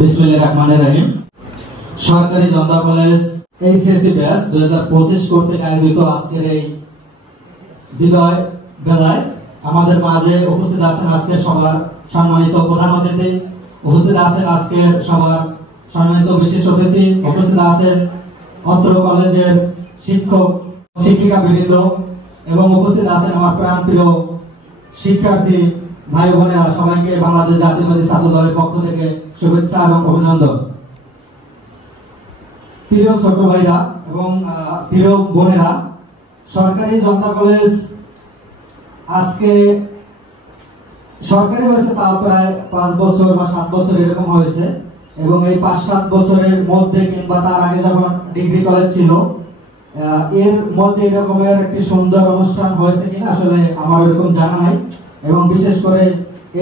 বিসমিল্লাহির রহমানির রহিম। সরকারি জনতা কলেজ এইচএসসি ব্যাচ 2025 কর্তৃক আয়োজিত আজকের এই বিদায় বেলায় আমাদের মাঝে উপস্থিত আছেন আজকের সভার সম্মানিত প্রধান অতিথি, উপস্থিত আছেন আজকের সভার সম্মানিত বিশেষ অতিথি, উপস্থিত আছেন অত্র কলেজের শিক্ষক শিক্ষিকা বৃন্দ এবং উপস্থিত আছেন আমার প্রাণপ্রিয় শিক্ষার্থী ভাই বোনেরা। সবাইকে বাংলাদেশ জাতীয়তাবাদী ছাত্র দলের পক্ষ থেকে শুভেচ্ছা এবং অভিনন্দন। প্রিয় ছোট ভাইরা এবং প্রিয় বোনেরা, সরকারি জনতা কলেজ আজকে সরকারি হয়েছে তাও প্রায় 5 বছর বা 7 বছর এরকম হয়েছে, এবং এই 5-7 বছরের মধ্যে কিংবা তার আগে যখন ডিগ্রি কলেজ ছিল এর মধ্যে এরকমের একটি সুন্দর অনুষ্ঠান হয়েছে কিনা আসলে আমার এরকম জানা নাই, এবং বিশেষ করে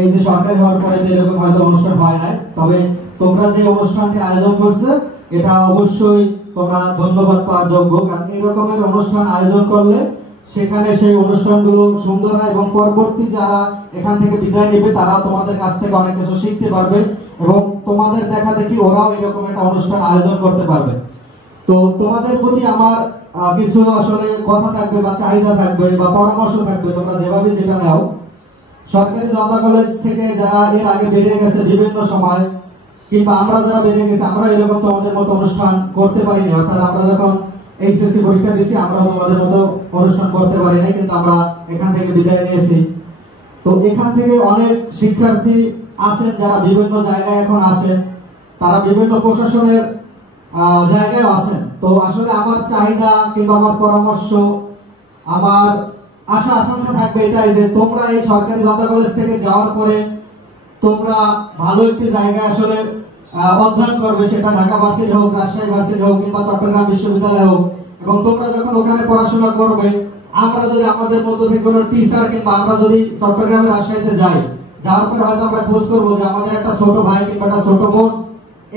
এই যে সরকারি হওয়ার পরে এরকম হয়তো অনুষ্ঠান হয় নাই। তবে তোমরা যে অনুষ্ঠানটি আয়োজন করছে এটা অবশ্যই তোমরা ধন্যবাদ পাওয়ার যোগ্য, কারণ এই রকমের অনুষ্ঠান আয়োজন করলে সেখানে সেই অনুষ্ঠানগুলো সুন্দর হয় এবং পরবর্তী যারা এখান থেকে বিদায় নেবে তারা তোমাদের কাছ থেকে অনেক কিছু শিখতে পারবে এবং তোমাদের দেখা দেখি ওরাও এরকম একটা অনুষ্ঠান আয়োজন করতে পারবে। তো তোমাদের প্রতি আমার কিছু আসলে কথা থাকবে বা চাহিদা থাকবে বা পরামর্শ থাকবে, তোমরা যেভাবে যেটা নাও। সরকারি জনতা কলেজ থেকে যারা এর আগে বেরিয়ে গেছে বিভিন্ন সময়, কিংবা আমরা যারা বেরিয়ে গেছি, আমরা এরকম তোমাদের মতো অনুষ্ঠান করতে পারিনি। অর্থাৎ আমরা যখন এইচএসসি পরীক্ষা দিয়েছি আমরা তোমাদের মতো অনুষ্ঠান করতে পারিনি, কিন্তু আমরা এখান থেকে বিদায় নিয়েছি। তো এখান থেকে অনেক শিক্ষার্থী আছেন যারা বিভিন্ন জায়গায় এখন আছেন, তারা বিভিন্ন প্রশাসনের জায়গায় আছেন। তো আসলে আমার চাহিদা কিংবা আমার পরামর্শ, আমার আশা আকাঙ্ক্ষা থাকবে এটাই যে তোমরা এই সরকারি জনতা কলেজ থেকে যাওয়ার পরে তোমরা ভালো একটি জায়গায় আসলে অধ্যয়ন করবে, সেটা ঢাকা ভার্সিটি হোক, রাজশাহী ভার্সিটি হোক কিংবা চট্টগ্রাম বিশ্ববিদ্যালয় হোক। এবং তোমরা যখন ওখানে পড়াশোনা করবে, আমরা যদি আমাদের মধ্যে থেকে কোনো টিচার কিংবা আমরা যদি চট্টগ্রামে রাজশাহীতে যাই, যাওয়ার পর হয়তো আমরা খোঁজ করবো যে আমাদের একটা ছোট ভাই কিংবা একটা ছোট বোন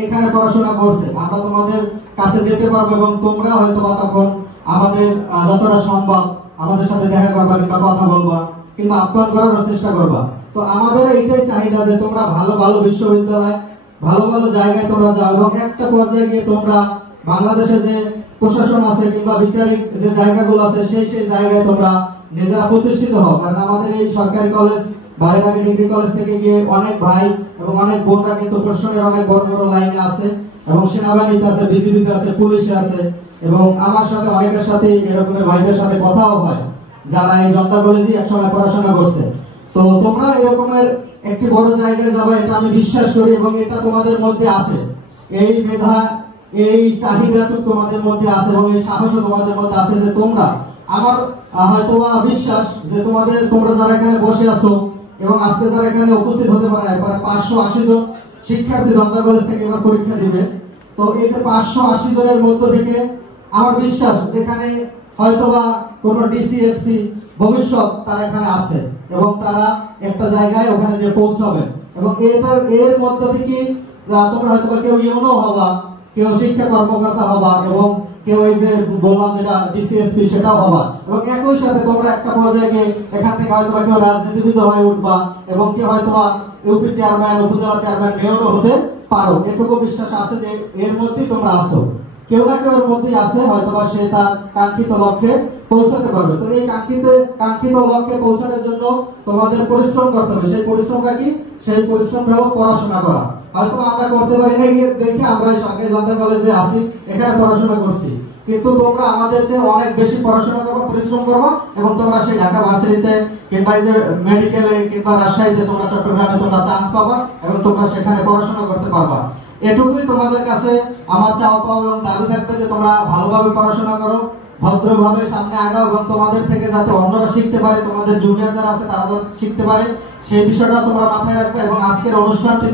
এখানে পড়াশোনা করছে, আমরা তোমাদের কাছে যেতে পারবো এবং তোমরা হয়তো বা তখন আমাদের যতটা সম্ভব আমাদের সাথে দেখা করবা কিংবা কথা বলবা কিংবা আপ্যায়ন করার চেষ্টা করবা। তো আমাদের এইটাই চাহিদা যে তোমরা ভালো ভালো বিশ্ববিদ্যালয়, ভালো ভালো জায়গায় তোমরা যাও এবং একটা পর্যায়ে গিয়ে তোমরা বাংলাদেশে যে প্রশাসন আছে কিংবা বিচারিক যে জায়গাগুলো আছে সেই জায়গায় তোমরা নিজেরা প্রতিষ্ঠিত হও। কারণ আমাদের এই সরকারি কলেজ বা এর আগে ডিগ্রি কলেজ থেকে গিয়ে অনেক ভাই এবং অনেক বোনরা কিন্তু প্রশাসনের অনেক বড় বড় লাইনে আছে এবং সেনাবাহিনীতে আছে, বিজিবিতে আছে, পুলিশে আছে, এবং আমার সাথে অনেকের সাথে এরকমের ভাইদের সাথে কথাও হয় যারা এই জনতা কলেজে একসময় পড়াশোনা করছে। তো তোমরা এরকমের একটি বড় জায়গায় যাবে এটা আমি বিশ্বাস করি এবং এটা তোমাদের মধ্যে আছে, এই মেধা এই চাহিদাটুকু তোমাদের মধ্যে আছে এবং এই সাহসও তোমাদের মধ্যে আছে যে তোমরা, আমার হয়তো বিশ্বাস যে তোমরা যারা এখানে বসে আছো এবং আজকে যারা এখানে উপস্থিত হতে পারে প্রায় 580 জন শিক্ষার্থী জনতা কলেজ থেকে এবার পরীক্ষা দিবে। তো এই যে 580 জনের মধ্য থেকে আমার বিশ্বাস যেখানে হয়তোবা কোনো ডিসিএসপি ভবিষ্যৎ তারা এখানে আছে এবং তারা একটা জায়গায় ওখানে যে পৌঁছাবে, এবং এর মধ্য থেকে তোমরা হয়তোবা কেউ ইউনো হবা, কেউ শিক্ষা কর্মকর্তা হবা এবং কেউ এই যে বললাম যেটা ডিসিএসপি সেটাও হবা, এবং একই সাথে তোমরা একটা পর্যায়ে এখান থেকে হয়তোবা কেউ রাজনীতিবিদ হয়ে উঠবা এবং কেউ হয়তোবা ইউপি চেয়ারম্যান, উপজেলা চেয়ারম্যান, মেয়রও হতে পারো। এটুকু বিশ্বাস আছে যে এর মধ্যেই তোমরা আছো, কেউ না কেউ এর মধ্যেই আছে, হয়তোবা সে তার কাঙ্ক্ষিত লক্ষ্যে পৌঁছাতে পারবে। তো এই কাঙ্ক্ষিত লক্ষ্যে পৌঁছানোর জন্য তোমাদের পরিশ্রম করতে হবে। সেই পরিশ্রমটা কি? সেই পরিশ্রমটা হলো পড়াশোনা করা। হয়তো আমরা করতে পারি না গিয়ে দেখে আমরা এই সরকারি জনতা কলেজে আসি, এখানে পড়াশোনা করছি, কিন্তু তোমরা আমাদের চেয়ে অনেক বেশি পড়াশোনা করবা, পরিশ্রম করবা এবং তোমরা সেই ঢাকা ভার্সিটিতে কিংবা এই যে মেডিকেলে কিংবা রাজশাহীতে তোমরা চট্টগ্রামে তোমরা চান্স পাবা এবং তোমরা সেখানে পড়াশোনা করতে পারবা। এটুকুই তোমাদের কাছে আমার চাওয়া পাওয়া এবং দাবি থাকবে যে তোমরা ভালোভাবে পড়াশোনা করো, ভদ্রভাবে সামনে আগাও এবং তোমাদের থেকে যাতে অন্যরা শিখতে পারে, তোমাদের জুনিয়র যারা আছে তারা যাতে শিখতে পারে সেই বিষয়টা তোমরা মাথায় রাখবে। এবং আজকের অনুষ্ঠানটি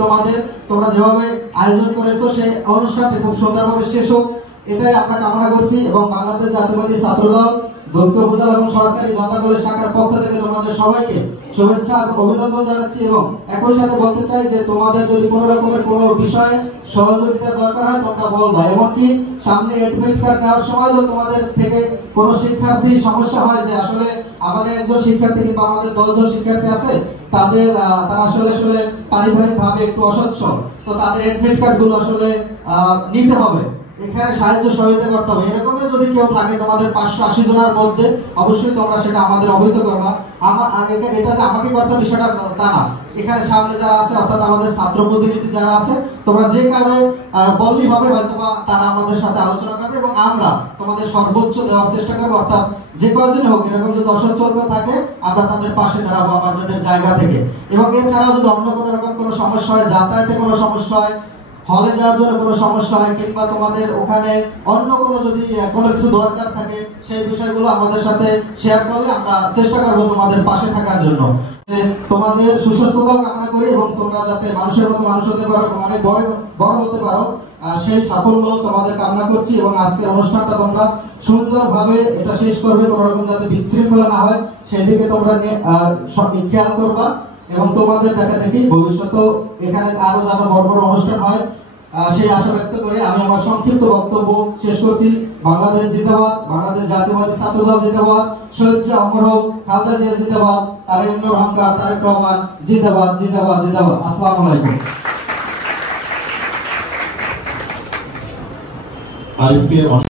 তোমরা যেভাবে আয়োজন করেছো সেই অনুষ্ঠানটি খুব সুন্দরভাবে শেষ হোক এটাই আমরা কামনা করছি। এবং বাংলাদেশ জাতীয়তাবাদী ছাত্রদল দক্ষিণ উপজেলা এবং সরকারি জনতা কলেজ শাখার পক্ষ থেকে তোমাদের সবাইকে শুভেচ্ছা এবং অভিনন্দন জানাচ্ছি। এবং একই সাথে বলতে চাই যে তোমাদের যদি কোনো রকমের কোনো বিষয়ে সহযোগিতার দরকার হয় তোমরা বলবা, এমনকি সামনে এডমিট কার্ড নেওয়ার সময় যদি তোমাদের থেকে কোনো শিক্ষার্থী সমস্যা হয় যে আসলে আমাদের একজন শিক্ষার্থী কিংবা আমাদের 10 জন শিক্ষার্থী আছে তারা আসলে আসলে পারিবারিক ভাবে একটু অসচ্ছল, তো তাদের অ্যাডমিট কার্ড গুলো আসলে নিতে হবে, এখানে সাহায্য সহযোগিতা করতে হবে। এরকমের যদি কেউ থাকে তোমাদের 580 জনের মধ্যে, অবশ্যই তোমরা সেটা আমাদের অবহিত করবা। এটা যে আমাকে করতে বিষয়টা তা না, এখানে সামনে যারা আছে অর্থাৎ আমাদের ছাত্র প্রতিনিধি যারা আছে, তোমরা যে কারণে বললেই হবে, হয়তোবা তারা আমাদের সাথে আলোচনা করবে এবং আমরা তোমাদের সর্বোচ্চ দেওয়ার চেষ্টা করবো। অর্থাৎ যে কয়জন হোক এরকম যদি অসচ্ছল থাকে আমরা তাদের পাশে দাঁড়াবো আমাদের জায়গা থেকে। এবং এছাড়াও যদি অন্য কোনো রকম কোনো সমস্যা হয়, যাতায়াতে কোনো সমস্যা হয়, হলে যাওয়ার জন্য কোনো সমস্যা হয়, কিংবা তোমাদের ওখানে অন্য কোনো যদি কোনো কিছু দরকার থাকে, সেই বিষয়গুলো আমাদের সাথে শেয়ার করলে আমরা চেষ্টা করবো তোমাদের পাশে থাকার জন্য। তোমাদের সুস্বাস্থ্যতা কামনা করি এবং তোমরা যাতে মানুষের মতো মানুষ হতে পারো, অনেক বড় হতে পারো, সেই সাফল্য তোমাদের কামনা করছি। এবং আজকের অনুষ্ঠানটা তোমরা সুন্দরভাবে এটা শেষ করবে, কোনো রকম যাতে বিশৃঙ্খলা না হয় সেদিকে তোমরা খেয়াল করবা। এবং তোমাদের দেখা দেখি ভবিষ্যতেও এখানে আরো যেন বড় বড় অনুষ্ঠান হয় সেই আশা ব্যক্ত করে আমি আমার সংক্ষিপ্ত বক্তব্য শেষ করছি। বাংলাদেশ জিন্দাবাদ, বাংলাদেশ জাতীয়বাদী ছাত্রদল জিন্দাবাদ, শহীদ জিয়া অমর হোক, খালেদা জিয়া জিন্দাবাদ, তারেক রহমান, তারেক রহমান জিন্দাবাদ, জিন্দাবাদ, জিন্দাবাদ। আসসালামু আলাইকুম। আরিফকে